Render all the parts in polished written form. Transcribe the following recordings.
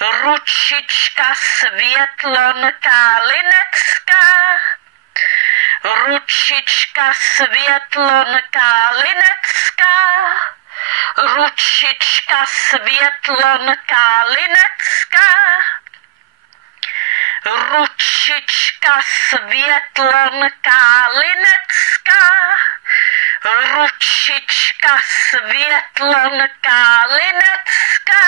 Ručička Světlonka Linecká, ručička Světlonka Linecká, ručička Světlonka Linecká, ručička Světlonka Linecká, ručička Světlonka Linecká,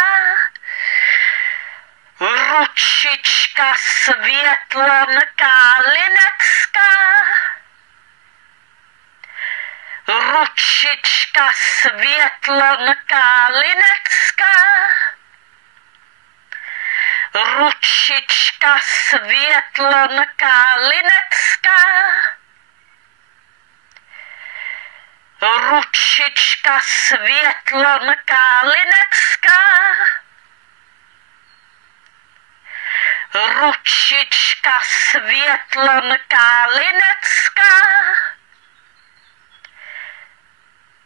ručička Světlonka Linecká, ručička Světlonka Linecká, ručička Světlonka Linecká, ručička Světlonka Linecká, ručička Světlonka Linecká,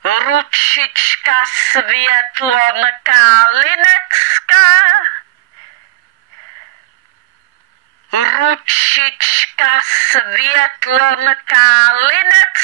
ručička Světlonka Linecká, ručička Světlonka Linecká,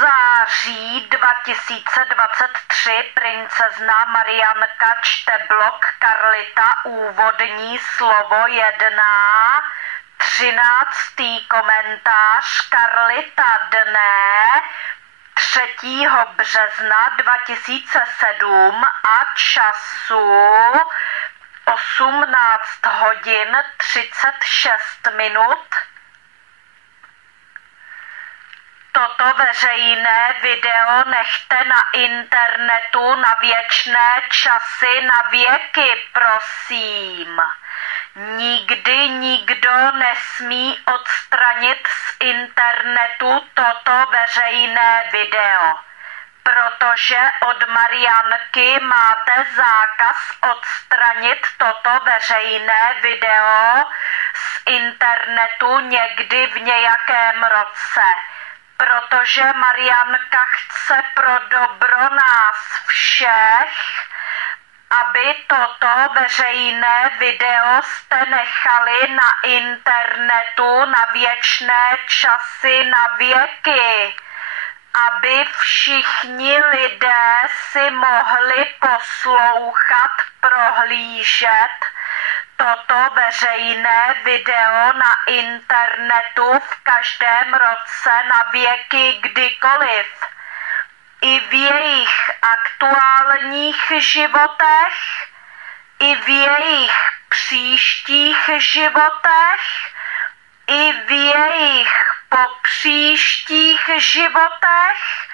září 2023 princezna Marianka čte blog Karlita, úvodní slovo 1, 13. komentář Karlita dne 3. března 2007 a času 18 hodin 36 minut. Toto veřejné video nechte na internetu na věčné časy, na věky, prosím. Nikdy nikdo nesmí odstranit z internetu toto veřejné video, protože od Marianky máte zákaz odstranit toto veřejné video z internetu někdy v nějakém roce. Protože Marianka chce pro dobro nás všech, aby toto veřejné video jste nechali na internetu na věčné časy, na věky, aby všichni lidé si mohli poslouchat, prohlížet toto veřejné video na internetu v každém roce na věky kdykoliv. I v jejich aktuálních životech, i v jejich příštích životech, i v jejich popříštích životech,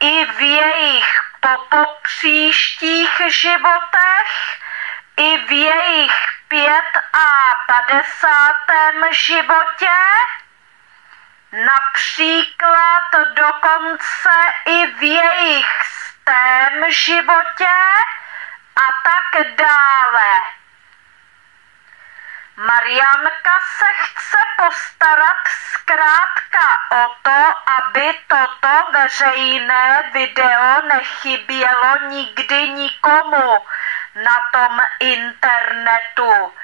i v jejich popříštích životech, i v jejich 55. životě, například dokonce i v jejich 100. životě a tak dále. Marianka se chce postarat zkrátka o to, aby toto veřejné video nechybělo nikdy nikomu na tom internetu,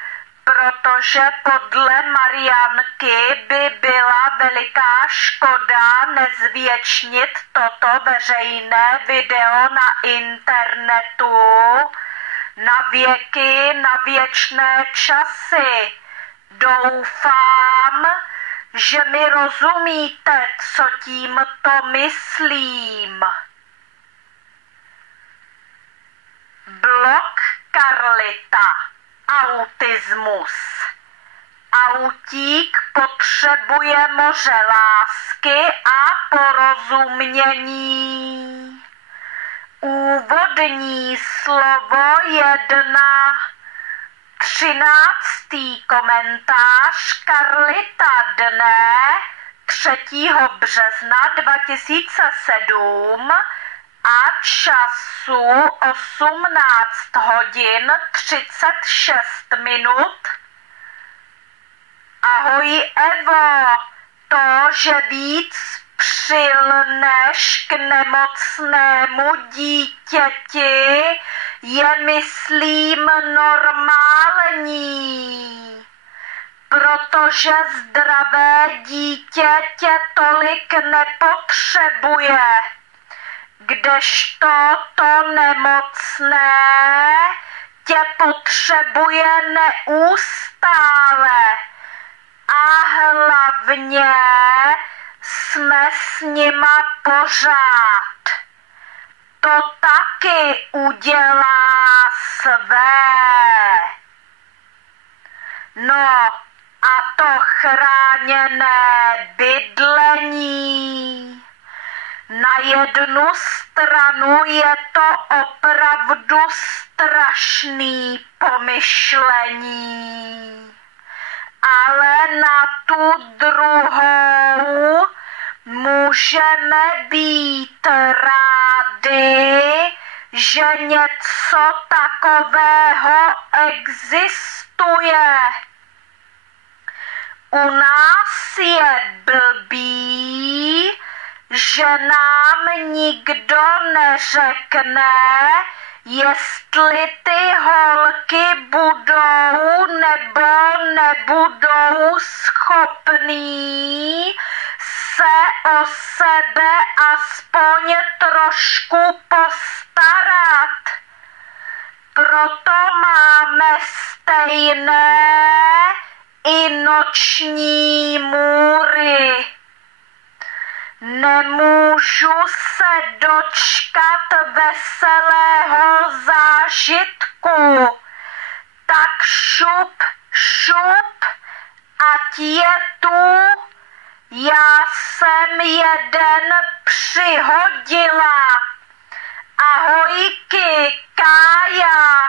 protože podle Marianky by byla veliká škoda nezvětšnit toto veřejné video na internetu na věky, na věčné časy. Doufám, že mi rozumíte, co tímto myslím. Blog Karlita. Autismus. Autík potřebuje moře lásky a porozumění. Úvodní slovo 1. 13. komentář Karlita dne 3. března 2007 a času 18 hodin 36 minut. Ahoj Evo, to, že víc přilneš k nemocnému dítěti, je, myslím, normální, protože zdravé dítě tě tolik nepotřebuje, kdežto to nemocné tě potřebuje neustále a hlavně jsme s nima pořád. To taky udělá své. No a to chráněné bydlení. Na jednu stranu je to opravdu strašný pomyšlení, ale na tu druhou můžeme být rádi, že něco takového existuje. U nás je blbý, že nám nikdo neřekne, jestli ty holky budou nebo nebudou schopný se o sebe aspoň trošku postarat. Proto máme stejné i noční můry. Nemůžu se dočkat veselého zážitku, tak šup, šup, ať je tu. Já jsem jeden přihodila. Ahojky, Kája.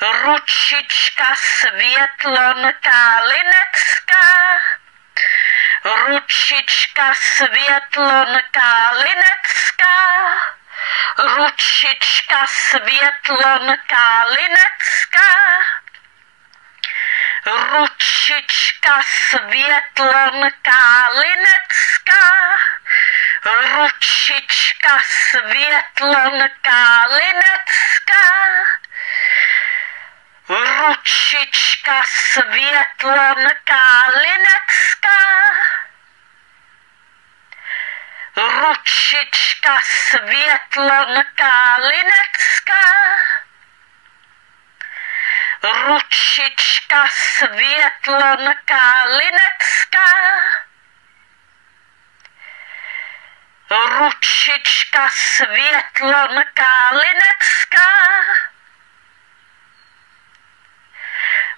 Ručička Světlonka Linecká, ručička Světlonka Linecká, ručička Světlonka Linecká, ručička Světlonka Linecká, ručička Světlonka Linecká, ručička Světlonka Linecká, ručička Světlonka Linecká, ručička Světlonka Linecká, ručička Světlonka Linecká,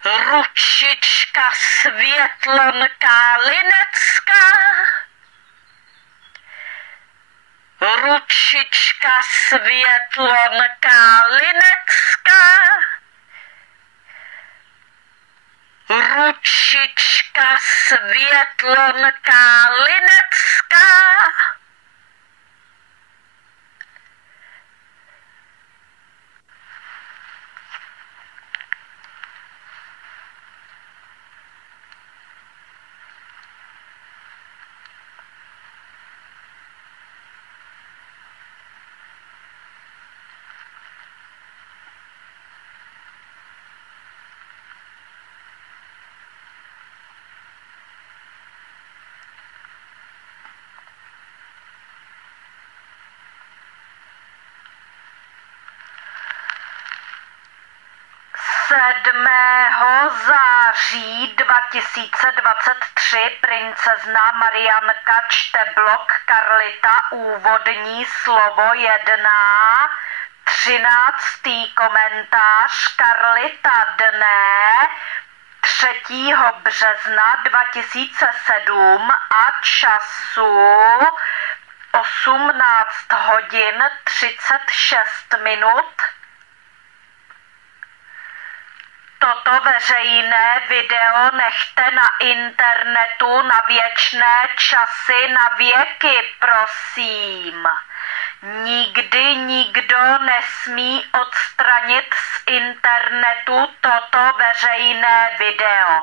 ručička Světlonka Linecká, ručička Světlonka Linecká, ručička Světlonka Linecká, září 2023 princezna Marianka čte blog Karlita, úvodní slovo 1, 13. komentář Karlita dne 3. března 2007 a času 18 hodin 36 minut. Toto veřejné video nechte na internetu na věčné časy, na věky, prosím. Nikdy nikdo nesmí odstranit z internetu toto veřejné video,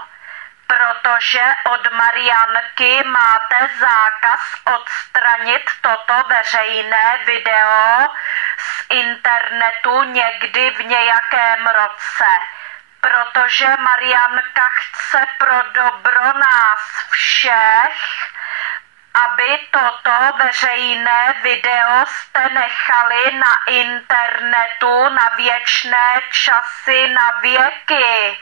protože od Marianky máte zákaz odstranit toto veřejné video z internetu někdy v nějakém roce. Protože Marianka chce pro dobro nás všech, aby toto veřejné video jste nechali na internetu na věčné časy, na věky,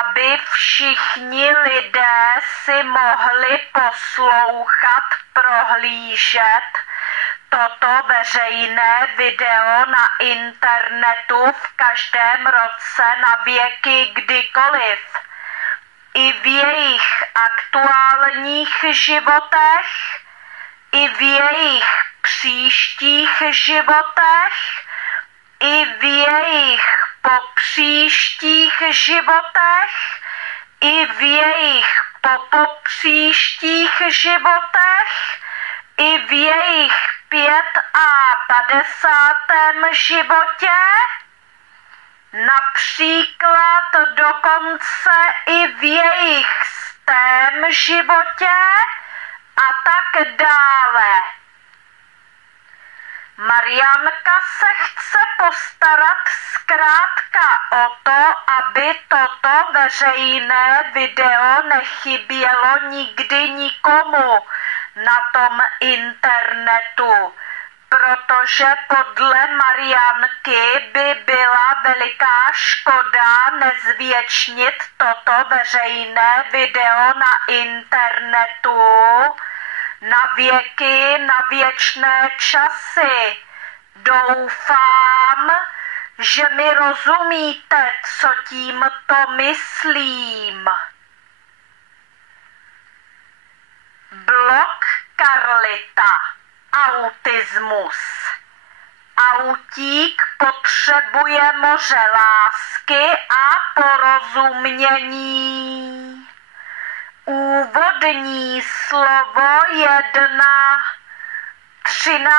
aby všichni lidé si mohli poslouchat, prohlížet toto veřejné video na internetu v každém roce na věky kdykoliv. I v jejich aktuálních životech, i v jejich příštích životech, i v jejich popříštích životech, i v jejich popříštích životech, i v jejich 55. životě, například dokonce i v jejich 100. životě a tak dále. Marianka se chce postarat zkrátka o to, aby toto veřejné video nechybělo nikdy nikomu na tom internetu, protože podle Marianky by byla veliká škoda nezvětšnit toto veřejné video na internetu na věky, na věčné časy. Doufám, že mi rozumíte, co tímto myslím. Blog Karlita. Autismus. Autík potřebuje moře lásky a porozumění. Úvodní slovo 1. 13.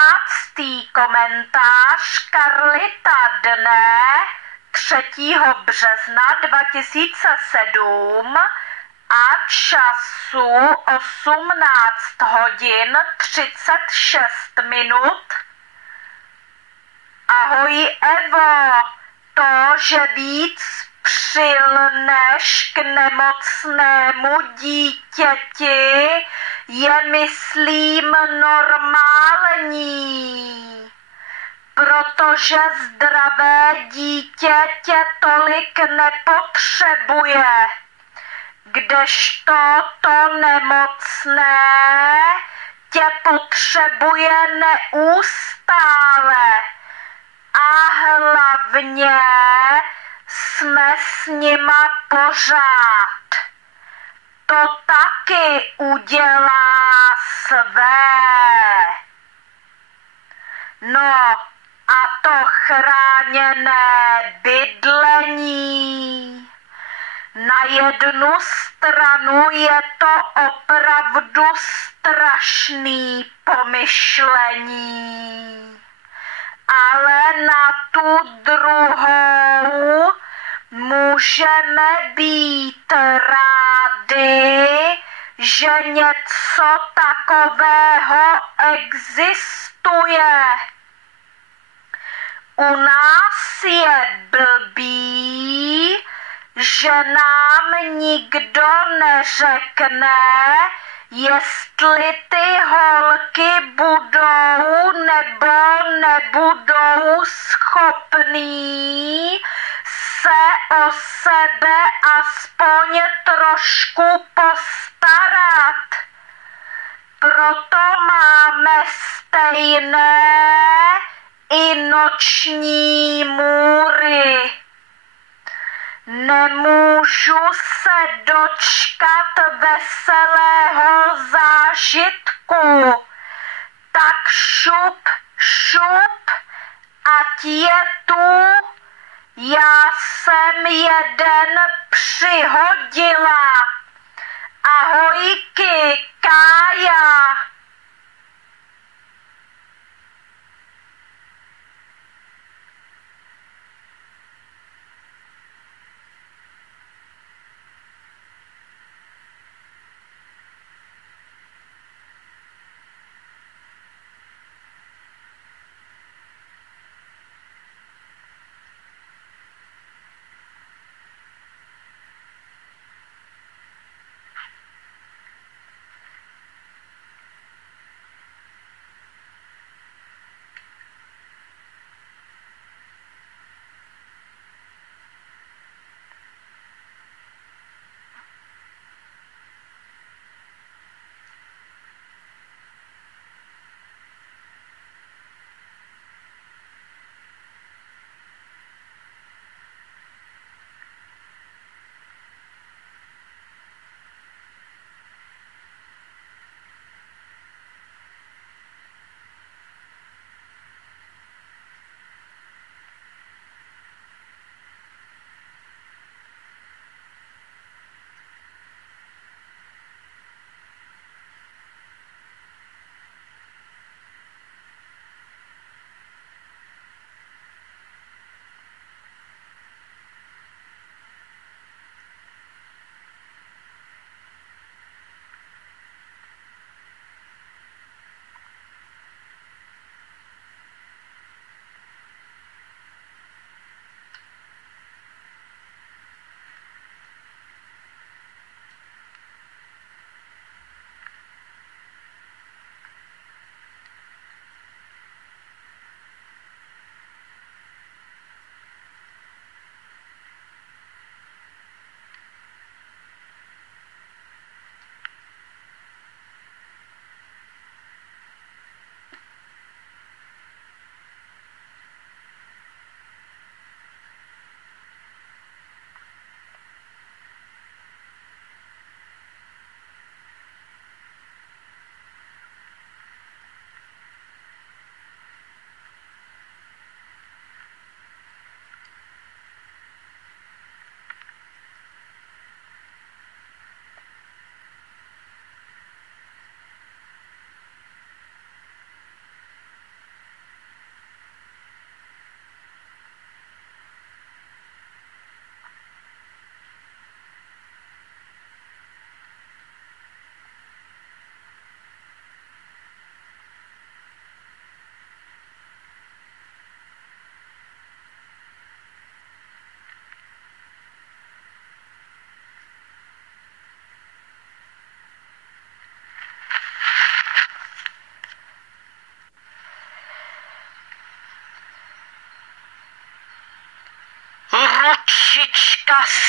komentář Karlita dne 3. března 2007 a času 18 hodin 36 minut. Ahoj Evo, to, že víc přilneš k nemocnému dítěti, je, myslím, normální, protože zdravé dítě tě tolik nepotřebuje, kdežto to nemocné tě potřebuje neustále. A hlavně jsme s nima pořád. To taky udělá své. No a to chráněné bydlení. Na jednu stranu je to opravdu strašný pomyšlení, ale na tu druhou můžeme být rádi, že něco takového existuje. U nás je blbý, že nám nikdo neřekne, jestli ty holky budou nebo nebudou schopný se o sebe aspoň trošku postarat. Proto máme stejné i noční můry. Nemůžu se dočkat veselého zážitku, tak šup, šup, ať je tu. Já jsem jeden přihodila. Ahojky, Kája.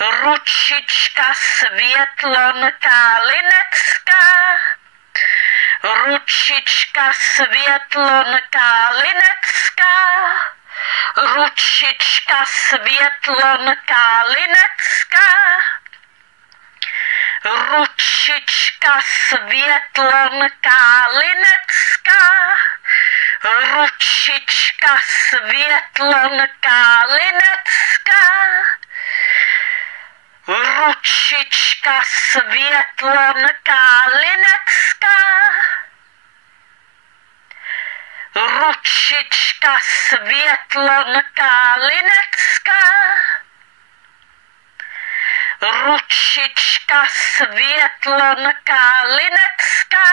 Ručička Světlonka Linecká, ručička Světlonka Linecká, ručička Světlonka Linecká, ručička Světlonka Linecká, ručička Světlonka Linecká, ručička Světlonka Linecká, ručička Světlonka Linecká, ručička Světlonka Linecká,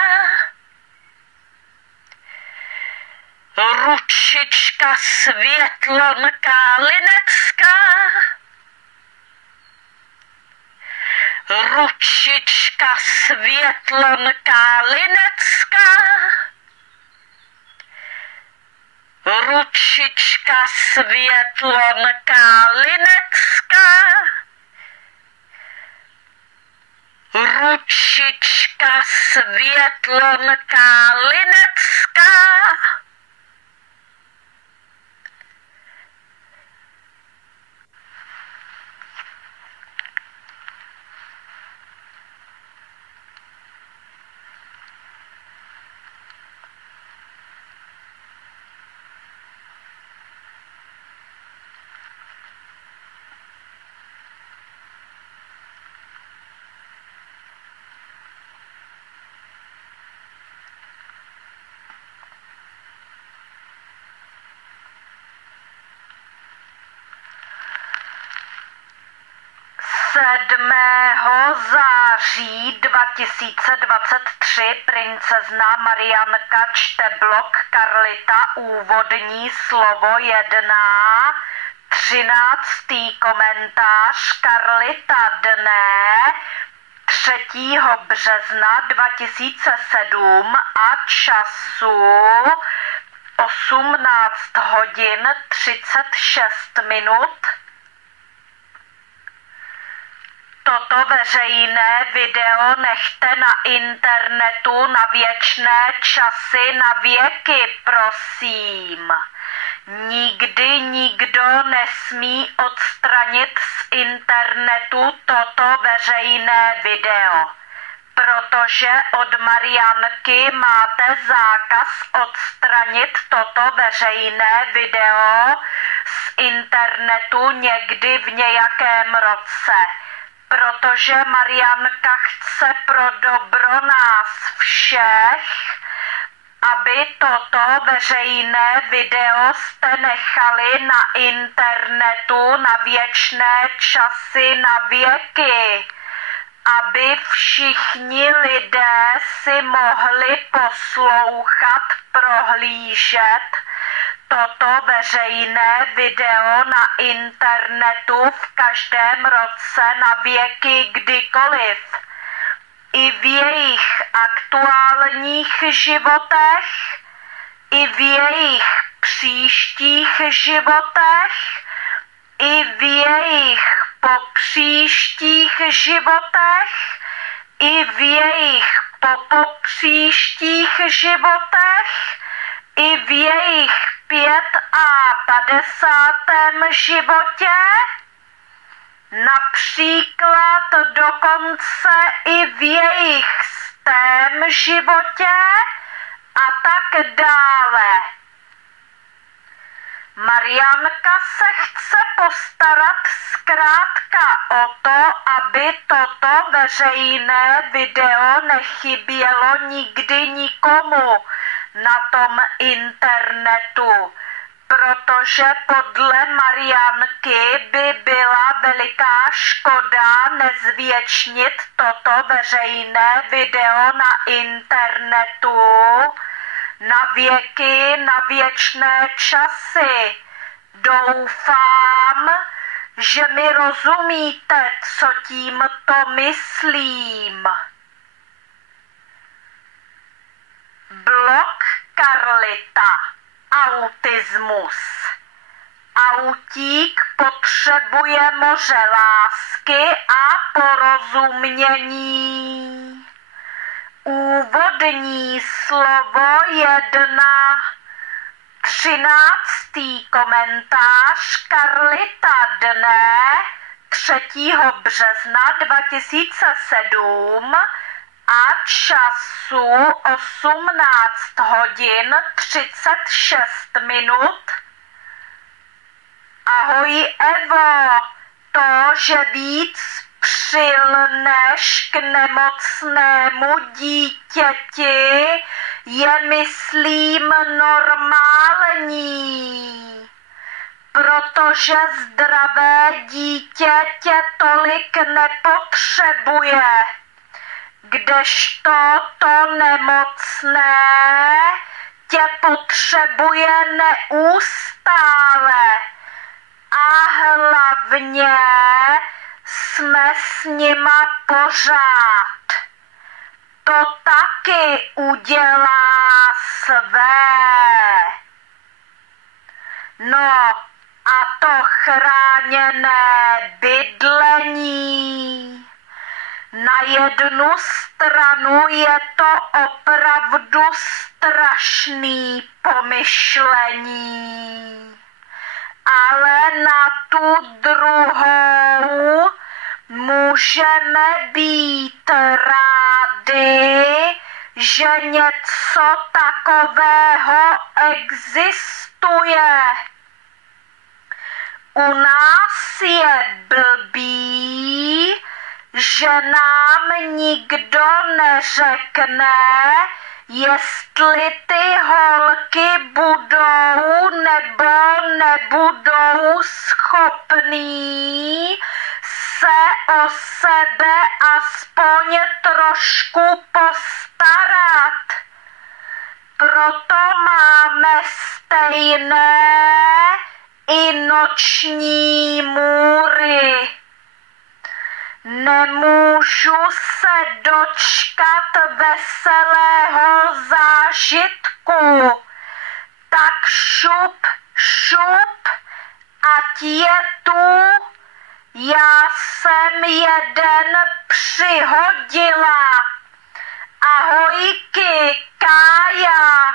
ručička Světlonka Linecká, ručička Světlonka Linecká, ručička Světlonka Linecká, ručička Světlonka Linecká, září 2023 princezna Marianka čte blog Karlita, úvodní slovo 1, 13. komentář Karlita dne 3. března 2007 a času 18 hodin 36 minut. Toto veřejné video nechte na internetu na věčné časy, na věky, prosím. Nikdy nikdo nesmí odstranit z internetu toto veřejné video, protože od Marianky máte zákaz odstranit toto veřejné video z internetu někdy v nějakém roce. Protože Marianka chce pro dobro nás všech, aby toto veřejné video jste nechali na internetu na věčné časy, na věky, aby všichni lidé si mohli poslouchat, prohlížet toto veřejné video na internetu v každém roce na věky kdykoliv. I v jejich aktuálních životech, i v jejich příštích životech, i v jejich popříštích životech, i v jejich popříštích životech, i v jejich 55. životě, například dokonce i v jejich 100. životě a tak dále. Marianka se chce postarat zkrátka o to, aby toto veřejné video nechybělo nikdy nikomu na tom internetu, protože podle Marianky by byla veliká škoda nezvětšnit toto veřejné video na internetu na věky, na věčné časy. Doufám, že mi rozumíte, co tímto myslím. Blog Karlita. Autismus. Autík potřebuje moře lásky. lásky a porozumění. Úvodní slovo 1. 13. komentář Karlita dne 3. března 2007 a času 18 hodin 36 minut. Ahoj Evo, to, že víc přilneš k nemocnému dítěti, je, myslím, normální, protože zdravé dítě tě tolik nepotřebuje, kdežto to nemocné tě potřebuje neustále a hlavně jsme s nima pořád. To taky udělá své. No a to chráněné bydlení. Na jednu stranu je to opravdu strašný pomyšlení, ale na tu druhou můžeme být rádi, že něco takového existuje. U nás je blbý, že nám nikdo neřekne, jestli ty holky budou nebo nebudou schopný se o sebe aspoň trošku postarat. Proto máme stejné i noční můry. Nemůžu se dočkat veselého zážitku, tak šup, šup, ať je tu. Já jsem jeden přihodila. Ahojky, Kája.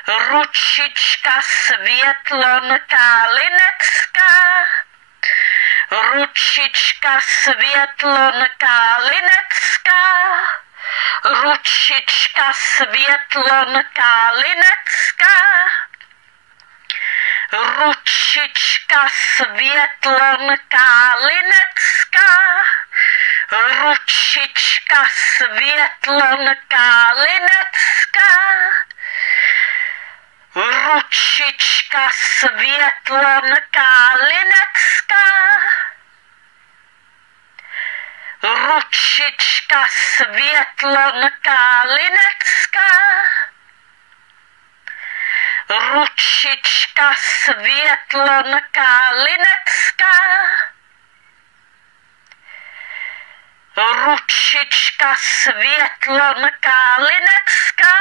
Ručička Světlonka Linecká, ručička Světlonka Linecká, ručička Světlonka Linecká, ručička Světlonka Linecká, ručička Světlonka Linecká, ručička Světlonka Linecká, ručička Světlonka Linecká, ručička Světlonka Linecká, ručička Světlonka Linecká,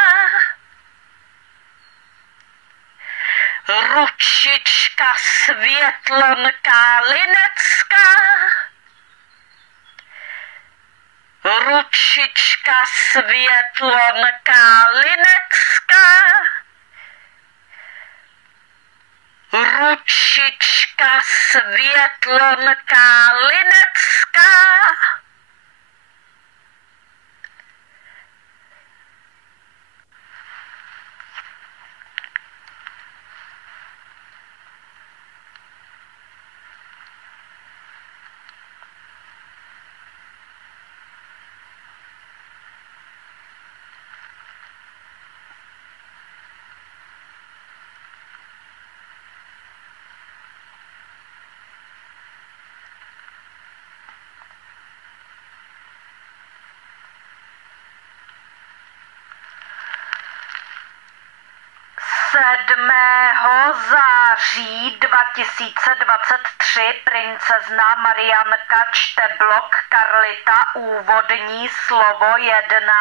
ručička Světlonka Linecká, ručička Světlonka Linecká, ručička Světlonka Linecká, září 2023 princezna Marianka čte blog Karlita, úvodní slovo 1,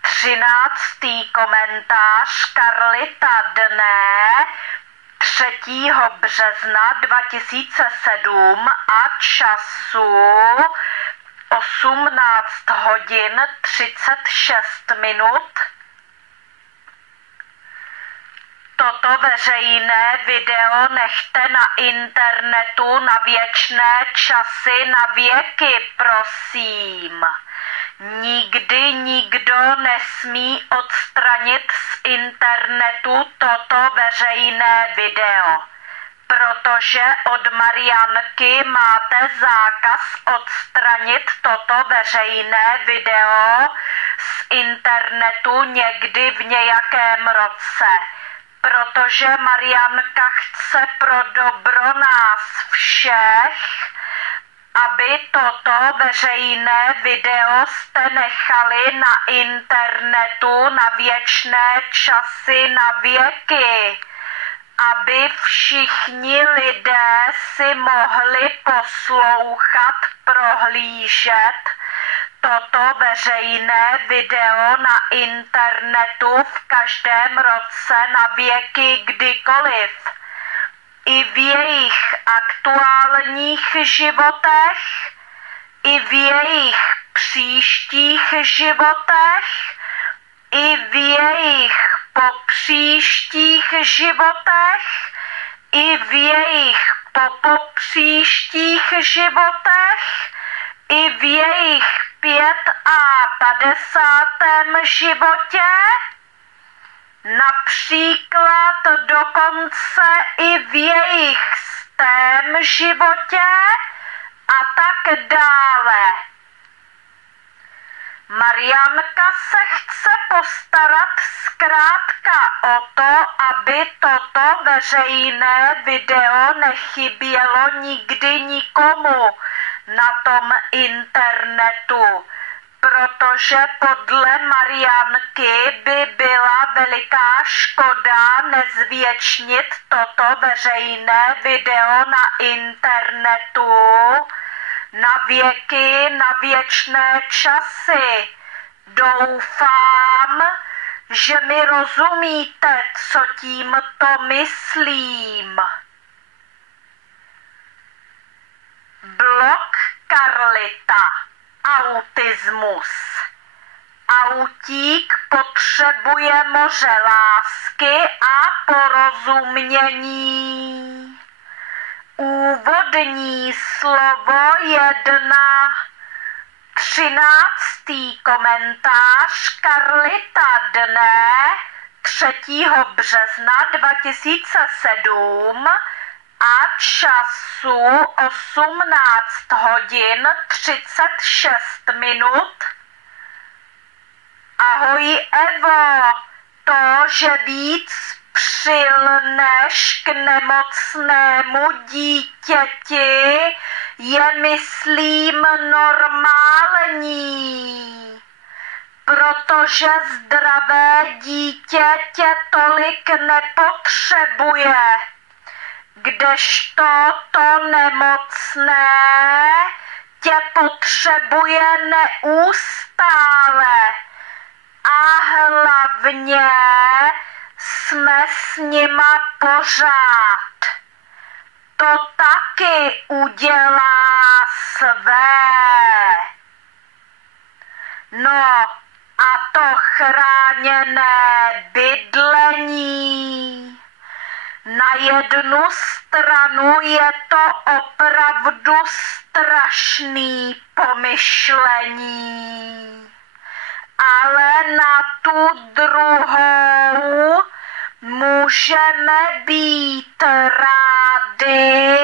13. komentář Karlita dne 3. března 2007 a času 18 hodin 36 minut. Toto veřejné video nechte na internetu na věčné časy, na věky, prosím. Nikdy nikdo nesmí odstranit z internetu toto veřejné video, protože od Marianky máte zákaz odstranit toto veřejné video z internetu někdy v nějakém roce. Protože Marianka chce pro dobro nás všech, aby toto veřejné video jste nechali na internetu na věčné časy, na věky, aby všichni lidé si mohli poslouchat, prohlížet toto veřejné video na internetu v každém roce na věky kdykoliv. I v jejich aktuálních životech, i v jejich příštích životech, i v jejich popříštích životech, i v jejich popříštích životech, i v jejich 55. životě, například dokonce i v jejich 100. životě a tak dále. Marianka se chce postarat zkrátka o to, aby toto veřejné video nechybělo nikdy nikomu na tom internetu, protože podle Marianky by byla veliká škoda nezvětšnit toto veřejné video na internetu na věky, na věčné časy. Doufám, že mi rozumíte, co tímto myslím. Blog Karlita. Autismus. Autík potřebuje moře lásky a porozumění. Úvodní slovo 1. 13. komentář Karlita dne 3. března 2007 a času 18 hodin 36 minut. Ahoj Evo, to, že víc přilneš k nemocnému dítěti, je, myslím, normální, protože zdravé dítě tě tolik nepotřebuje, kdežto to nemocné tě potřebuje neustále a hlavně jsme s nima pořád. To taky udělá své. No a to chráněné bydlení. Na jednu stranu je to opravdu strašný pomyšlení, ale na tu druhou můžeme být rádi,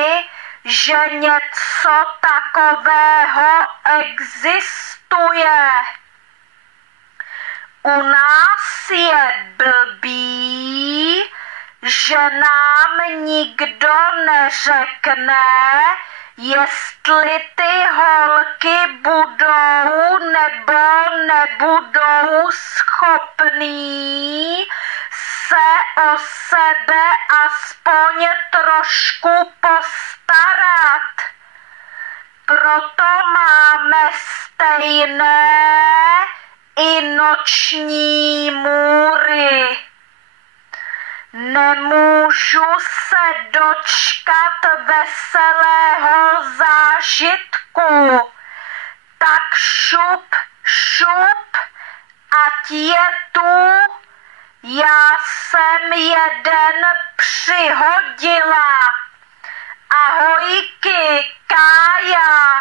že něco takového existuje. U nás je blbý, že nám nikdo neřekne, jestli ty holky budou nebo nebudou schopný se o sebe aspoň trošku postarat. Proto máme stejné i noční můry. Nemůžu se dočkat veselého zážitku, tak šup, šup, ať je tu. Já jsem jeden přihodila. Ahojky, Kája.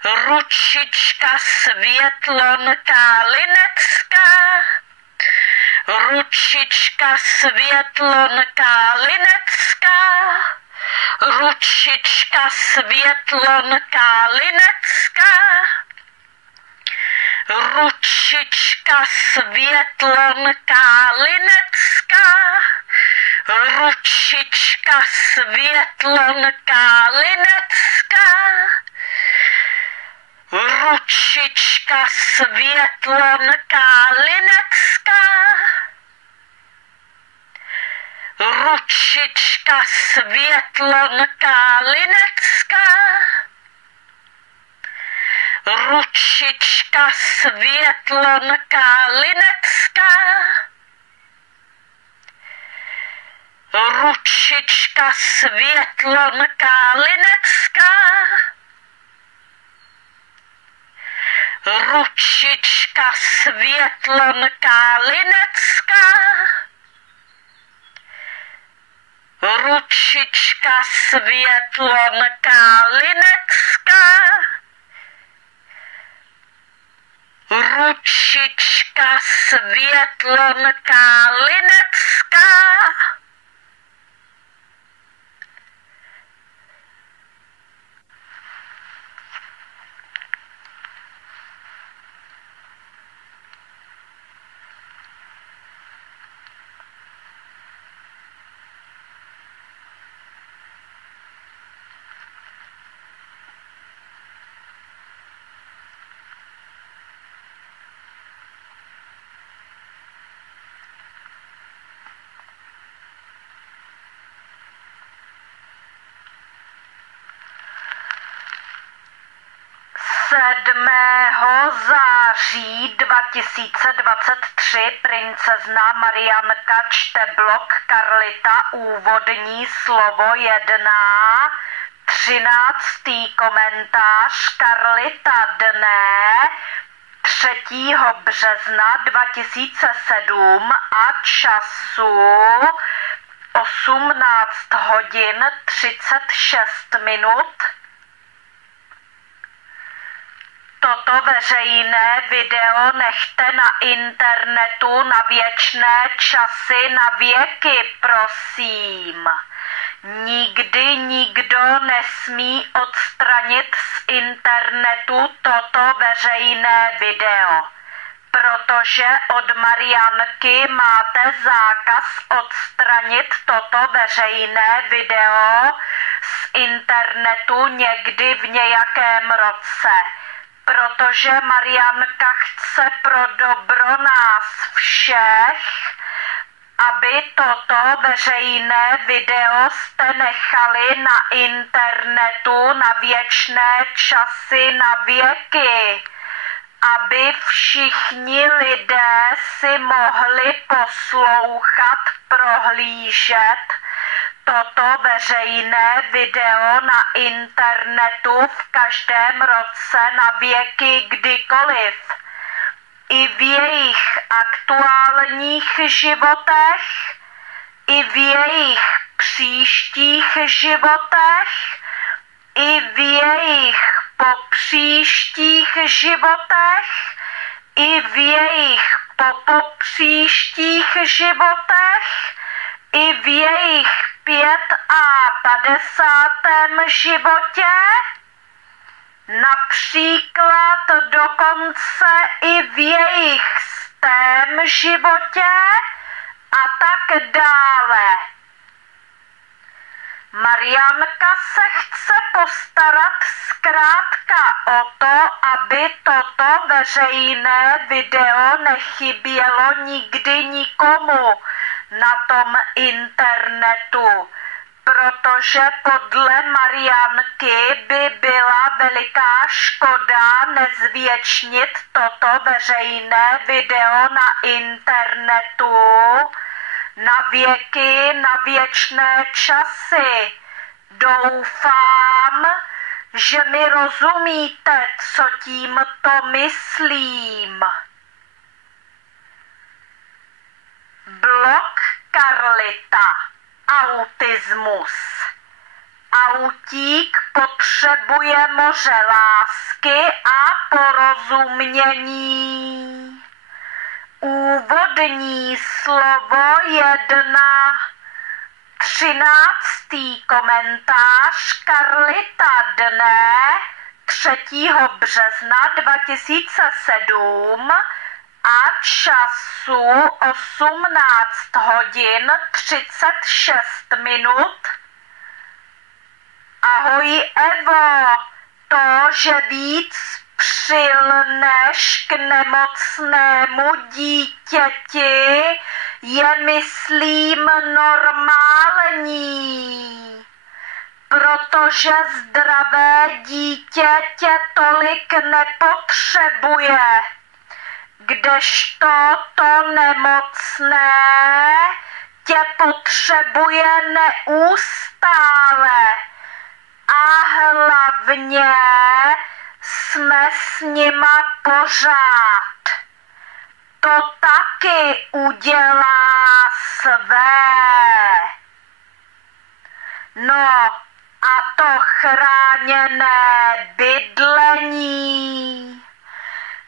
Ručička Světlonka Linecká, ručička Světlonka Linecká, ručička Světlonka Linecká, ručička Světlonka Linecká, ručička Světlonka Linecká, ručička Světlonka Linecká, ručička Světlonka Linecká, ručička Světlonka Linecká, ručička Světlonka Linecká, ručička Světlonka Linecká, ručička Světlonka Linecká, ručička Světlonka Linecká, září 2023 princezna Marianka čte blog Karlita, úvodní slovo 1, 13. komentář Karlita dne 3. března 2007 a času 18 hodin 36 minut. Toto veřejné video nechte na internetu na věčné časy, na věky, prosím. Nikdy nikdo nesmí odstranit z internetu toto veřejné video, protože od Marianky máte zákaz odstranit toto veřejné video z internetu někdy v nějakém roce. Protože Marianka chce pro dobro nás všech, aby toto veřejné video jste nechali na internetu na věčné časy, na věky, aby všichni lidé si mohli poslouchat, prohlížet toto veřejné video na internetu v každém roce na věky kdykoliv. I v jejich aktuálních životech, i v jejich příštích životech, i v jejich popříštích životech, i v jejich popříštích životech, i v jejich 55. životě, například dokonce i v jejich 100. životě a tak dále. Marianka se chce postarat zkrátka o to, aby toto veřejné video nechybělo nikdy nikomu na tom internetu, protože podle Marianky by byla veliká škoda nezvětšnit toto veřejné video na internetu na věky, na věčné časy. Doufám, že mi rozumíte, co tímto myslím. Blog Karlita. Autismus. Autík potřebuje moře lásky a porozumění. Úvodní slovo 1. 13. komentář Karlita dne 3. března 2007 a času 18 hodin 36 minut. Ahoj Evo, to, že víc přilneš k nemocnému dítěti, je, myslím, normální, protože zdravé dítě tě tolik nepotřebuje, kdežto to nemocné tě potřebuje neustále a hlavně jsme s nima pořád. To taky udělá své. No a to chráněné bydlení.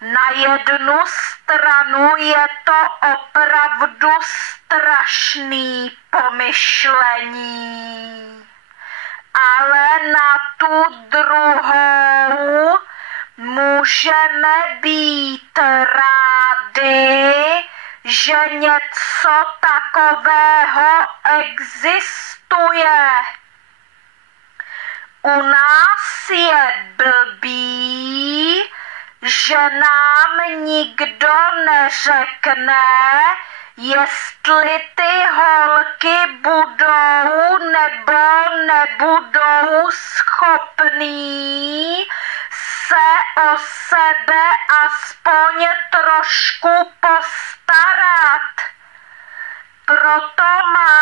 Na jednu stranu je to opravdu strašný pomyšlení, ale na tu druhou můžeme být rádi, že něco takového existuje. U nás je blbý, že nám nikdo neřekne, jestli ty holky budou nebo nebudou schopný se o sebe aspoň trošku postarat. Proto má